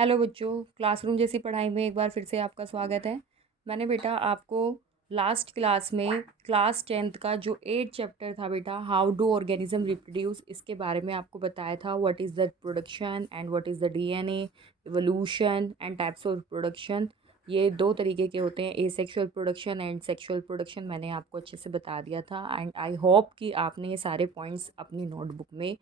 Hello बच्चों, classroom जैसी पढ़ाई में एक बार फिर से आपका स्वागत है। मैंने बेटा आपको लास्ट क्लास में क्लास 10th का जो 8 चैप्टर था बेटा, हाउ डू ऑर्गेनिज्म रिप्रोड्यूस, इसके बारे में आपको बताया था। What is the production and what is the DNA, evolution and types of production. ये दो तरीके के होते हैं, asexual production and sexual production. मैंने आपको अच्छे से बता दिया था एंड आई होप कि आपने ये सारे पॉइंट्स अपनी नोटबुक में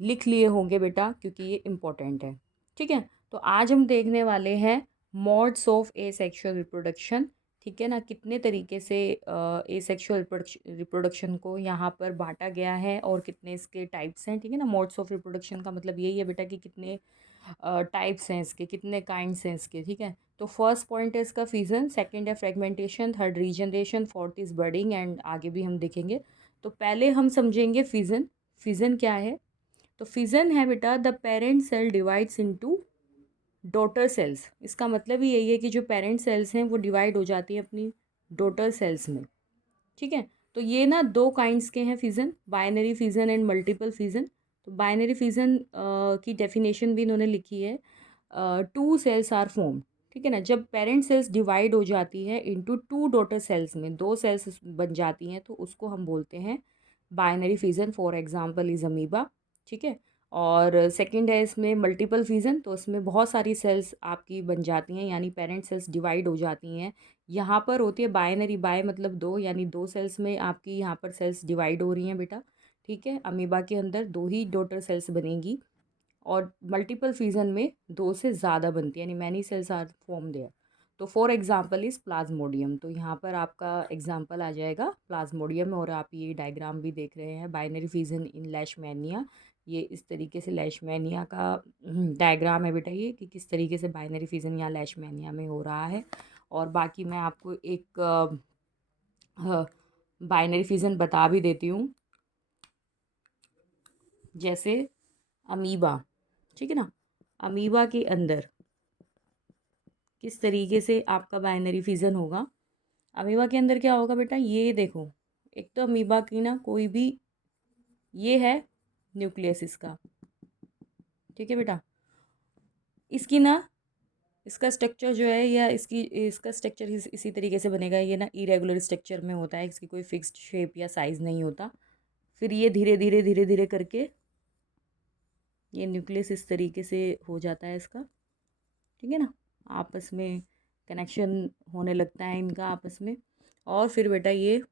लिख लिए होंगे बेटा, क्योंकि ये इम्पोर्टेंट है। ठीक है, तो आज हम देखने वाले हैं मोड्स ऑफ एसेक्सुअल रिप्रोडक्शन। ठीक है ना, कितने तरीके से एसेक्सुअल रिप्रोडक्शन को यहाँ पर बांटा गया है और कितने इसके टाइप्स हैं। ठीक है ना, मोड्स ऑफ रिप्रोडक्शन का मतलब यही है बेटा कि कितने टाइप्स हैं इसके, कितने काइंड्स हैं इसके। ठीक है, तो फर्स्ट पॉइंट है इसका फिजन, सेकंड है fragmentation, third regeneration, fourth is budding and आगे भी हम देखेंगे। तो पहले हम समझेंगे फिजन। फिजन क्या है? तो फिजन है बेटा, the parent cell divides into daughter cells. इसका मतलब ही यही है कि जो पेरेंट सेल्स हैं वो डिवाइड हो जाती है अपनी डॉटर सेल्स में। ठीक है, तो ये ना दो काइंड्स के हैं fission, binary fission and multiple fission. तो बाइनरी फिजन की डेफिनेशन भी इन्होंने लिखी है, टू सेल्स आर फॉर्म। ठीक है ना, जब पेरेंट सेल्स डिवाइड हो जाती है इनटू टू डॉटर सेल्स में, दो सेल्स बन जाती हैं, तो उसको हम बोलते हैं binary fission. For example is amoeba. ठीक है, और सेकंड है इसमें मल्टीपल फिजन, तो इसमें बहुत सारी सेल्स आपकी बन जाती हैं, यानी पेरेंट सेल्स डिवाइड हो जाती हैं। यहाँ पर होती है बाइनरी, बाय मतलब दो, यानी दो सेल्स में आपकी यहाँ पर सेल्स डिवाइड हो रही हैं बेटा। ठीक है, अमीबा के अंदर दो ही डॉटर सेल्स बनेंगी, और मल्टीपल फिजन में दो से ज़्यादा बनती है, यानी many cells are form there. तो फॉर एग्जांपल इज़ प्लाज्मोडियम। तो यहाँ पर आपका एग्जांपल आ जाएगा प्लाज्मोडियम, और आप ये डायग्राम भी देख रहे हैं, बाइनरी फिजन इन लेशमैनिया। ये इस तरीके से लेशमैनिया का डायग्राम है बेटा, ये कि किस तरीके से बाइनरी फिजन यहाँ लेशमैनिया में हो रहा है। और बाकी मैं आपको एक बाइनरी फिजन बता भी देती हूँ, जैसे अमीबा। ठीक है ना, अमीबा के अंदर किस तरीके से आपका बाइनरी फिजन होगा। अमीबा के अंदर क्या होगा बेटा, ये देखो, एक तो अमीबा की ना कोई भी, ये है न्यूक्लियस इसका। ठीक है बेटा, इसकी ना, इसका स्ट्रक्चर जो है, या इसका स्ट्रक्चर इसी तरीके से बनेगा। ये ना इरेगुलर स्ट्रक्चर में होता है, इसकी कोई फिक्स्ड शेप या साइज़ नहीं होता। फिर ये धीरे धीरे धीरे धीरे करके ये न्यूक्लियस इस तरीके से हो जाता है इसका। ठीक है ना, आपस में कनेक्शन होने लगता है इनका आपस में। और फिर बेटा ये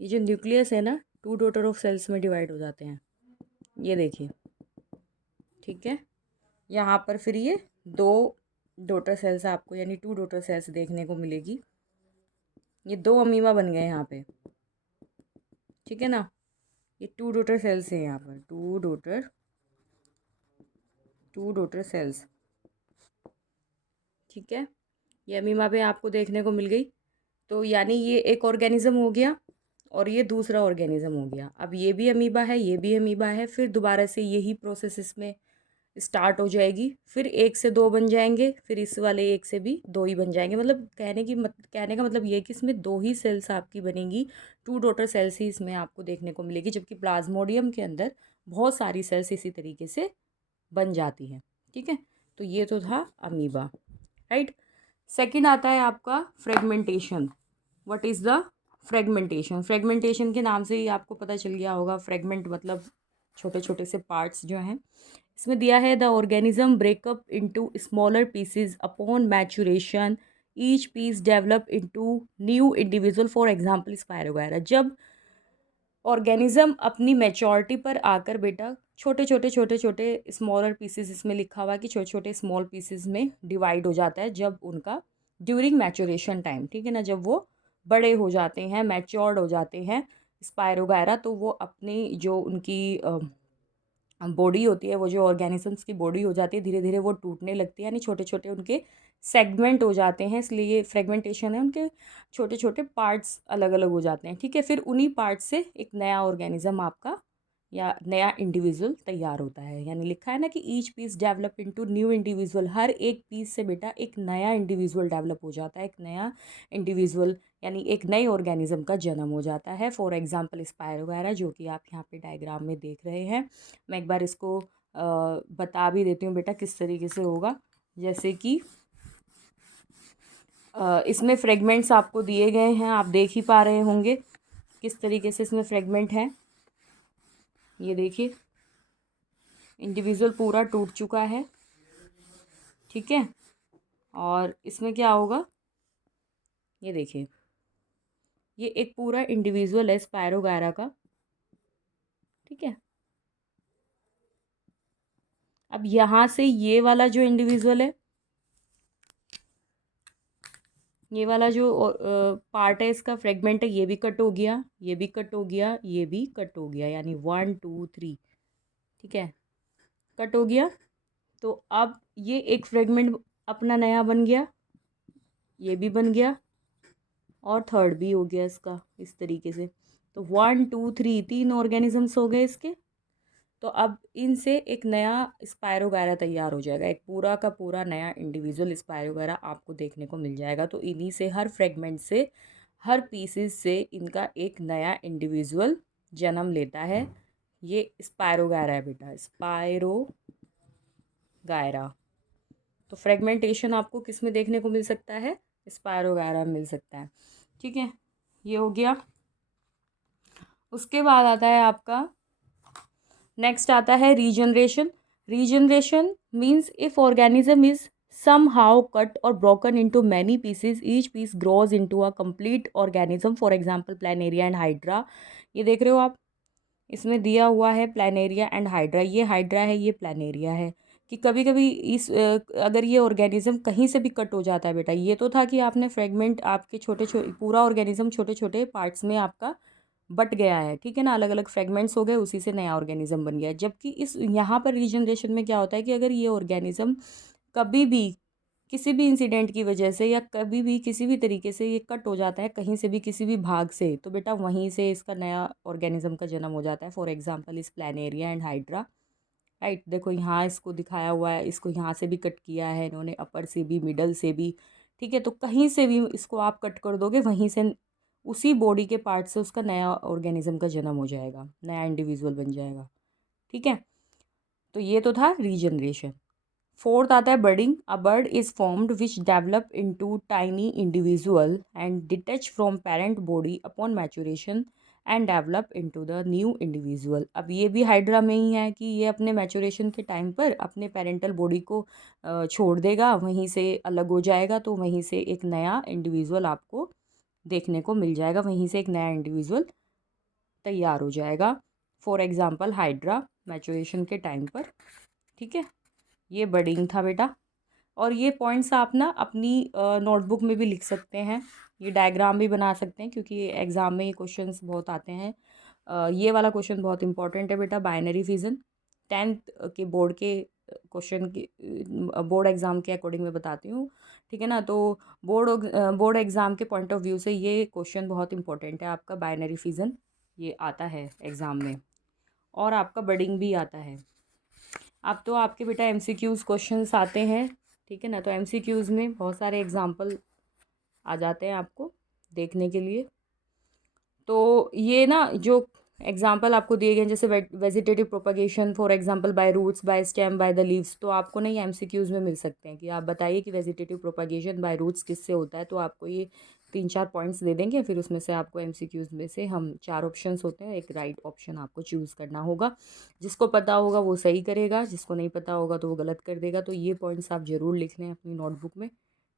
जो न्यूक्लियस है ना, टू डॉटर ऑफ सेल्स में डिवाइड हो जाते हैं, ये देखिए। ठीक है, यहाँ पर फिर ये दो डॉटर सेल्स आपको, यानी टू डॉटर सेल्स देखने को मिलेगी। ये दो अमीबा बन गए यहाँ पे। ठीक है ना, ये टू डॉटर सेल्स है यहाँ पर, टू डॉटर सेल्स। ठीक है, ये अमीबा पे आपको देखने को मिल गई। तो यानी ये एक ऑर्गेनिज्म हो गया और ये दूसरा ऑर्गेनिज्म हो गया। अब ये भी अमीबा है, ये भी अमीबा है, फिर दोबारा से यही प्रोसेस इसमें स्टार्ट हो जाएगी। फिर एक से दो बन जाएंगे, फिर इस वाले एक से भी दो ही बन जाएंगे। मतलब कहने का मतलब ये है कि इसमें दो ही सेल्स आपकी बनेंगी, टू डॉटर सेल्स ही इसमें आपको देखने को मिलेगी, जबकि प्लाज्मोडियम के अंदर बहुत सारी सेल्स इसी तरीके से बन जाती हैं। ठीक है, तो ये तो था अमीबा, राइट। सेकंड आता है आपका fragmentation. What is the fragmentation? Fragmentation के नाम से ही आपको पता चल गया होगा, फ्रेगमेंट मतलब छोटे छोटे से पार्ट्स जो हैं। इसमें दिया है the organism breakup into smaller pieces upon maturation, each piece develop into new individual. For example Spirogyra. जब ऑर्गेनिज्म अपनी मैच्योरिटी पर आकर बेटा छोटे छोटे छोटे छोटे स्मॉलर पीसेस, इसमें लिखा हुआ है कि छोटे छोटे स्मॉल पीसेस में डिवाइड हो जाता है, जब उनका ड्यूरिंग मैच्योरेशन टाइम। ठीक है ना, जब वो बड़े हो जाते हैं, मैच्योर्ड हो जाते हैं स्पायरोगायरा, तो वो अपनी जो उनकी बॉडी होती है, वो जो ऑर्गेनिजम्स की बॉडी हो जाती है, धीरे धीरे वो टूटने लगती है, यानी छोटे छोटे उनके सेगमेंट हो जाते हैं, इसलिए ये फ्रेगमेंटेशन है। उनके छोटे छोटे पार्ट्स अलग अलग हो जाते हैं। ठीक है, फिर उन्हीं पार्ट्स से एक नया ऑर्गेनिज्म आपका या नया इंडिविजुअल तैयार होता है। यानी लिखा है ना कि each piece develop into new individual, हर एक पीस से बेटा एक नया इंडिविजुअल डेवलप हो जाता है, एक नया इंडिविजुअल यानी एक नई ऑर्गेनिज्म का जन्म हो जाता है। फॉर एग्जांपल स्पायरोगायरा, जो कि आप यहाँ पे डायग्राम में देख रहे हैं। मैं एक बार इसको बता भी देती हूँ बेटा किस तरीके से होगा। जैसे कि इसमें फ्रेगमेंट्स आपको दिए गए हैं, आप देख ही पा रहे होंगे किस तरीके से इसमें फ्रेगमेंट है। ये देखिए इंडिविजुअल पूरा टूट चुका है, ठीक है। और इसमें क्या होगा, ये देखिए ये एक पूरा इंडिविजुअल है स्पायरोगायरा का, ठीक है। अब यहाँ से ये वाला जो इंडिविजुअल है, ये वाला जो पार्ट है इसका फ्रेगमेंट है, ये भी कट हो गया, ये भी कट हो गया, ये भी कट हो गया, यानी 1 2 3, ठीक है, कट हो गया। तो अब ये एक फ्रेगमेंट अपना नया बन गया, ये भी बन गया और थर्ड भी हो गया इसका, इस तरीके से। तो 1 2 3 3 ऑर्गेनिजम्स हो गए इसके। तो अब इनसे एक नया स्पायरोगायरा तैयार हो जाएगा, एक पूरा का पूरा नया इंडिविजुअल स्पायरोगायरा आपको देखने को मिल जाएगा। तो इन्हीं से, हर फ्रेगमेंट से, हर पीसेस से इनका एक नया इंडिविजुअल जन्म लेता है। ये स्पायरोगायरा है बेटा, स्पायरोगायरा। तो फ्रेगमेंटेशन आपको किस में देखने को मिल सकता है, स्पायरोगायरा में मिल सकता है, ठीक है। ये हो गया। उसके बाद आता है आपका, नेक्स्ट आता है regeneration. Regeneration means if organism is somehow cut or broken into many pieces, each piece grows into a complete organism, for example planaria and hydra। ये देख रहे हो आप, इसमें दिया हुआ है प्लानेरिया एंड हाइड्रा, ये हाइड्रा है, ये प्लानेरिया है। कि कभी कभी इस अगर ये ऑर्गेनिज्म कहीं से भी कट हो जाता है बेटा, ये तो था कि आपने फ्रेगमेंट आपके छोटे छोटे, पूरा ऑर्गेनिज्म छोटे छोटे पार्ट्स में आपका बट गया है, ठीक है ना, अलग अलग फ्रेगमेंट्स हो गए, उसी से नया ऑर्गेनिज्म बन गया। जबकि इस यहाँ पर रीजनरेशन में क्या होता है कि अगर ये ऑर्गेनिज्म कभी भी किसी भी इंसिडेंट की वजह से या कभी भी किसी भी तरीके से ये कट हो जाता है कहीं से भी, किसी भी भाग से, तो बेटा वहीं से इसका नया ऑर्गेनिज्म का जन्म हो जाता है। फॉर एग्जांपल इस प्लानेरिया एंड हाइड्रा, राइट। देखो यहाँ इसको दिखाया हुआ है, इसको यहाँ से भी कट किया है इन्होंने, अपर से भी, मिडल से भी, ठीक है। तो कहीं से भी इसको आप कट कर दोगे, वहीं से उसी बॉडी के पार्ट से उसका नया ऑर्गेनिज्म का जन्म हो जाएगा, नया इंडिविजुअल बन जाएगा, ठीक है। तो ये तो था रीजनरेशन। फोर्थ आता है budding. A bud is formed which develop into tiny individual and detach from parent body upon maturation and develop into the new individual. अब ये भी हाइड्रा में ही है कि ये अपने मैचुरेशन के टाइम पर अपने पेरेंटल बॉडी को छोड़ देगा, वहीं से अलग हो जाएगा, तो वहीं से एक नया इंडिविजुअल आपको देखने को मिल जाएगा, वहीं से एक नया इंडिविजुअल तैयार हो जाएगा। फॉर एग्जाम्पल हाइड्रा मैचुरेशन के टाइम पर, ठीक है। ये बर्डिंग था बेटा। और ये पॉइंट्स आप ना अपनी नोटबुक में भी लिख सकते हैं, ये डायग्राम भी बना सकते हैं, क्योंकि एग्ज़ाम में ये क्वेश्चंस बहुत आते हैं। ये वाला क्वेश्चन बहुत इंपॉर्टेंट है बेटा, बाइनरी फिजन। 10th के बोर्ड के क्वेश्चन की, बोर्ड एग्ज़ाम के अकॉर्डिंग मैं बताती हूँ, ठीक है ना। तो बोर्ड एग्ज़ाम के पॉइंट ऑफ व्यू से ये क्वेश्चन बहुत इंपॉर्टेंट है आपका, बाइनरी फिजन ये आता है एग्ज़ाम में, और आपका बर्डिंग भी आता है। अब तो आपके बेटा एमसीक्यूज़ क्वेश्चंस आते हैं, ठीक है ना। तो एमसीक्यूज़ में बहुत सारे एग्जांपल आ जाते हैं आपको देखने के लिए। तो ये ना जो एग्जांपल आपको दिए गए हैं, जैसे vegetative propagation for example by roots, by stem, by the leaves, तो आपको नहीं एमसीक्यूज़ में मिल सकते हैं कि आप बताइए कि वेजिटेटिव प्रोपगेशन बाय रूट्स किससे होता है। तो आपको ये 3-4 पॉइंट्स दे देंगे, फिर उसमें से आपको एमसीक्यूज़ में से हम 4 ऑप्शंस होते हैं, एक राइट ऑप्शन आपको चूज़ करना होगा। जिसको पता होगा वो सही करेगा, जिसको नहीं पता होगा तो वो गलत कर देगा। तो ये पॉइंट्स आप ज़रूर लिख लें अपनी नोटबुक में,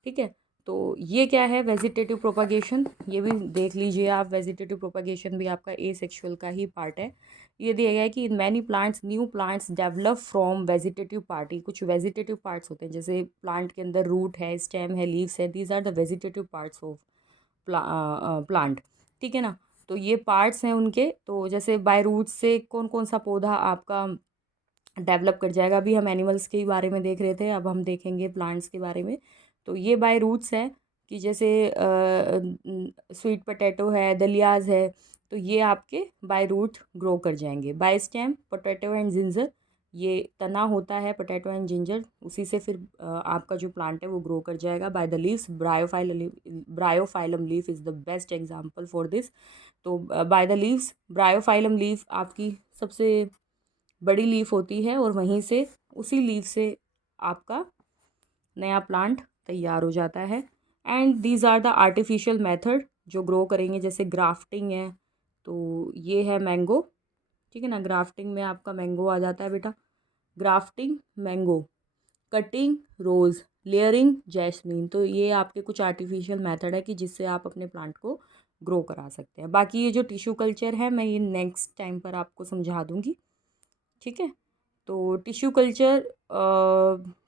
ठीक है। तो ये क्या है वेजिटेटिव प्रोपगेशन, ये भी देख लीजिए आप। वेजिटेटिव प्रोपगेशन भी आपका ए सेक्सुअल का ही पार्ट है। ये दिया गया है कि in many plants new plants develop from vegetative part. कुछ वेजिटेटिव पार्ट्स होते हैं, जैसे प्लांट के अंदर रूट है, स्टेम है, लीव्स है, these are the vegetative parts of plant, ठीक है ना। तो ये पार्ट्स हैं उनके। तो जैसे बाय रूट्स से कौन कौन सा पौधा आपका डेवलप कर जाएगा। अभी हम एनिमल्स के बारे में देख रहे थे, अब हम देखेंगे प्लांट्स के बारे में। तो ये बाय रूट्स है कि जैसे स्वीट पोटैटो है, दलियाज है, तो ये आपके बाय रूट ग्रो कर जाएंगे। By stem potato and ginger, ये तना होता है पोटैटो एंड जिंजर, उसी से फिर आपका जो प्लांट है वो ग्रो कर जाएगा। By the leaves, bryophyllum leaf is the best example for this. तो by the leaves, bryophyllum leaf आपकी सबसे बड़ी लीफ होती है और वहीं से उसी लीफ से आपका नया प्लांट तैयार हो जाता है। And these are the artificial method जो ग्रो करेंगे, जैसे ग्राफ्टिंग है, तो ये है मैंगो, ठीक है ना। ग्राफ्टिंग में आपका मैंगो आ जाता है बेटा, ग्राफ्टिंग मैंगो, कटिंग रोज़, लेयरिंग जैस्मीन। तो ये आपके कुछ आर्टिफिशियल मेथड है कि जिससे आप अपने प्लांट को ग्रो करा सकते हैं। बाकी ये जो टिश्यू कल्चर है मैं ये नेक्स्ट टाइम पर आपको समझा दूँगी, ठीक है। तो टिश्यू कल्चर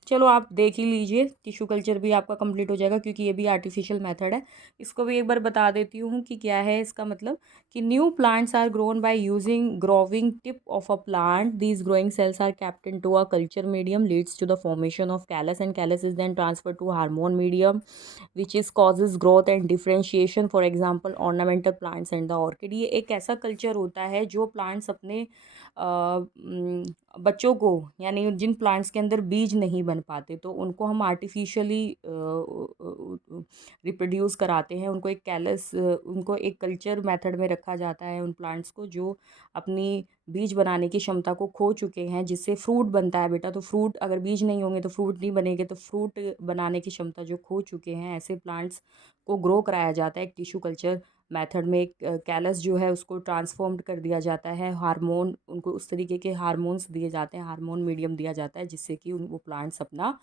चलो आप देख ही लीजिए, टिश्यू कल्चर भी आपका कंप्लीट हो जाएगा क्योंकि ये भी आर्टिफिशियल मेथड है। इसको भी एक बार बता देती हूँ कि क्या है इसका मतलब, कि new plants are grown by using growing tip of a plant, these growing cells are kept into a culture medium, leads to the formation of callus and callus is then transferred to hormone medium which is causes growth and differentiation, for example ornamental plants and the orchid। ये एक ऐसा culture होता है जो plants अपने बच्चों को, यानी जिन प्लांट्स के अंदर बीज नहीं बन पाते तो उनको हम आर्टिफिशियली रिप्रोड्यूस कराते हैं, उनको एक कैलस, उनको एक कल्चर मेथड में रखा जाता है उन प्लांट्स को जो अपनी बीज बनाने की क्षमता को खो चुके हैं, जिससे फ्रूट बनता है बेटा। तो फ्रूट अगर बीज नहीं होंगे तो फ्रूट नहीं बनेंगे, तो फ्रूट बनाने की क्षमता जो खो चुके हैं ऐसे प्लांट्स को ग्रो कराया जाता है एक टिश्यू कल्चर मेथड में। एक कैलस जो है उसको ट्रांसफॉर्म्ड कर दिया जाता है, हार्मोन, उनको उस तरीके के हार्मोन्स दिए जाते हैं, हार्मोन मीडियम दिया जाता है जिससे कि वो प्लांट्स अपना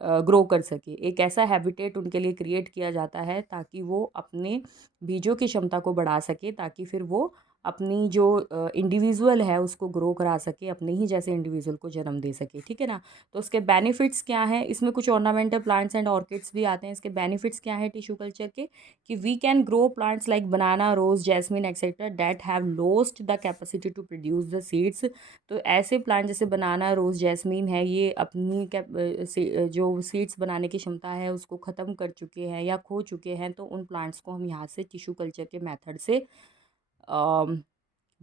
ग्रो कर सके। एक ऐसा हैबिटेट उनके लिए क्रिएट किया जाता है ताकि वो अपने बीजों की क्षमता को बढ़ा सके, ताकि फिर वो अपनी जो इंडिविजुअल है उसको ग्रो करा सके, अपने ही जैसे इंडिविजुअल को जन्म दे सके, ठीक है ना। तो उसके बेनिफिट्स क्या हैं, इसमें कुछ ऑर्नामेंटल प्लांट्स एंड ऑर्किड्स भी आते हैं। इसके बेनिफिट्स क्या हैं टिश्यू कल्चर के, कि we can grow plants like banana, rose, jasmine etcetera that have lost the capacity to produce the seeds. तो ऐसे प्लांट जैसे बनाना, रोज, जैस्मीन है, ये अपनी जो सीड्स बनाने की क्षमता है उसको ख़त्म कर चुके हैं या खो चुके हैं, तो उन प्लांट्स को हम यहाँ से टिश्यू कल्चर के मेथड से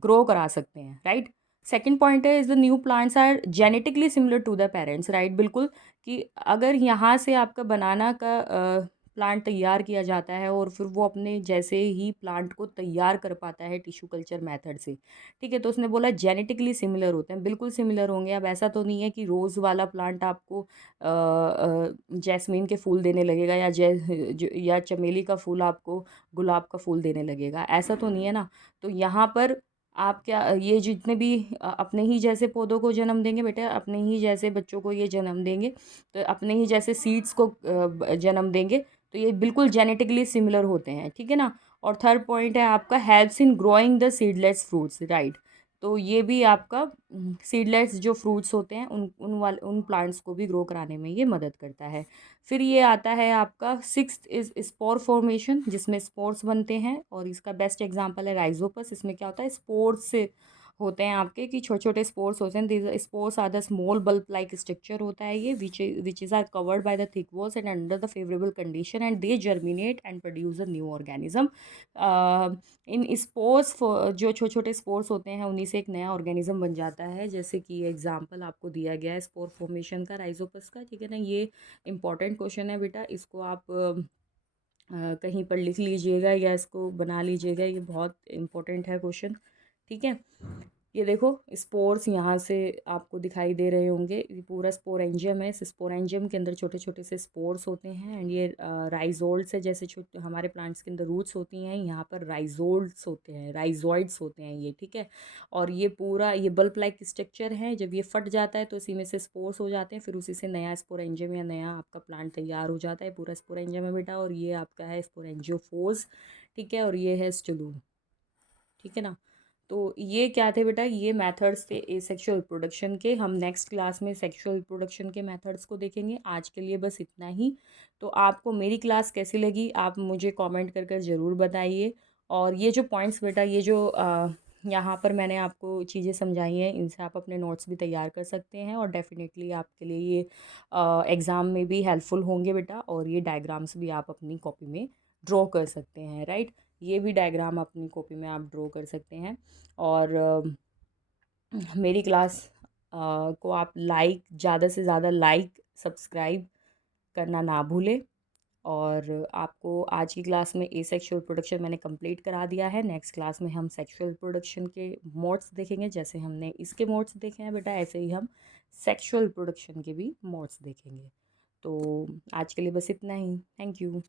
ग्रो करा सकते हैं, राइट। सेकेंड पॉइंट है, is the new plants are genetically similar to the parents, right, बिल्कुल। कि अगर यहाँ से आपका बनाना का प्लांट तैयार किया जाता है और फिर वो अपने जैसे ही प्लांट को तैयार कर पाता है टिश्यू कल्चर मेथड से, ठीक है। तो उसने बोला जेनेटिकली सिमिलर होते हैं, बिल्कुल सिमिलर होंगे। अब ऐसा तो नहीं है कि रोज़ वाला प्लांट आपको जैस्मीन के फूल देने लगेगा या चमेली का फूल आपको गुलाब का फूल देने लगेगा, ऐसा तो नहीं है ना। तो यहाँ पर आप क्या, ये जितने भी अपने ही जैसे पौधों को जन्म देंगे बेटा, अपने ही जैसे बच्चों को ये जन्म देंगे, तो अपने ही जैसे सीड्स को जन्म देंगे, तो ये बिल्कुल जेनेटिकली सिमिलर होते हैं, ठीक है ना। और थर्ड पॉइंट है आपका, helps in growing the seedless fruits, right. तो ये भी आपका सीडलेस जो फ्रूट्स होते हैं उन प्लांट्स को भी ग्रो कराने में ये मदद करता है। फिर ये आता है आपका सिक्स्थ इज स्पोर फॉर्मेशन, जिसमें स्पोर्स बनते हैं, और इसका बेस्ट एग्जांपल है राइजोपस। इसमें क्या होता है, स्पोर्स से होते हैं आपके, कि छोटे छोटे स्पोर्स होते हैं। This spores are the small bulb like structure होता है ये, which is are covered by the thick walls and under the favourable condition and they germinate and produce a new organism. इन स्पोर्स, जो छोटे छोटे spores होते हैं उन्हीं से एक नया ऑर्गेनिज्म बन जाता है, जैसे कि एग्जाम्पल आपको दिया गया है स्पोर फॉर्मेशन का, राइजोपस का, ठीक है ना। ये इंपॉर्टेंट क्वेश्चन है बेटा, इसको आप कहीं पर लिख लीजिएगा या इसको बना लीजिएगा, ये बहुत इंपॉर्टेंट है क्वेश्चन, ठीक है। ये देखो स्पोर्स यहाँ से आपको दिखाई दे रहे होंगे, ये पूरा स्पोरेंजियम है। इस स्पोरेंजियम के अंदर छोटे छोटे से स्पोर्स होते हैं एंड ये राइजोल्ड्स है, जैसे छोटे हमारे प्लांट्स के अंदर रूट्स होती हैं, यहाँ पर राइजोल्ड्स होते हैं, राइजोइड्स होते हैं ये, ठीक है। और ये पूरा ये बल्ब लाइक स्ट्रक्चर है, जब ये फट जाता है तो इसी में से स्पोर्स हो जाते हैं, फिर उसी से नया स्पोरेंजियम या नया आपका प्लांट तैयार हो जाता है। पूरा स्पोरेंजियम है बेटा, और ये आपका है स्पोरेंजियोफोर्स, ठीक है, और ये है स्टुलूम, ठीक है ना। तो ये क्या थे बेटा, ये मेथड्स थे एसेक्सुअल रिप्रोडक्शन के। हम नेक्स्ट क्लास में सेक्सुअल रिप्रोडक्शन के मेथड्स को देखेंगे। आज के लिए बस इतना ही। तो आपको मेरी क्लास कैसी लगी आप मुझे कमेंट कर कर ज़रूर बताइए। और ये जो पॉइंट्स बेटा, ये जो यहाँ पर मैंने आपको चीज़ें समझाई हैं, इनसे आप अपने नोट्स भी तैयार कर सकते हैं और डेफिनेटली आपके लिए ये एग्ज़ाम में भी हेल्पफुल होंगे बेटा। और ये डायग्राम्स भी आप अपनी कॉपी में ड्रॉ कर सकते हैं, राइट। ये भी डायग्राम अपनी कॉपी में आप ड्रॉ कर सकते हैं। और मेरी क्लास को आप ज़्यादा से ज़्यादा लाइक सब्सक्राइब करना ना भूलें। और आपको आज की क्लास में एसेक्सुअल प्रोडक्शन मैंने कंप्लीट करा दिया है। नेक्स्ट क्लास में हम सेक्सुअल प्रोडक्शन के मोड्स देखेंगे। जैसे हमने इसके मोड्स देखे हैं बेटा, ऐसे ही हम सेक्सुअल प्रोडक्शन के भी मोड्स देखेंगे। तो आज के लिए बस इतना ही। Thank you.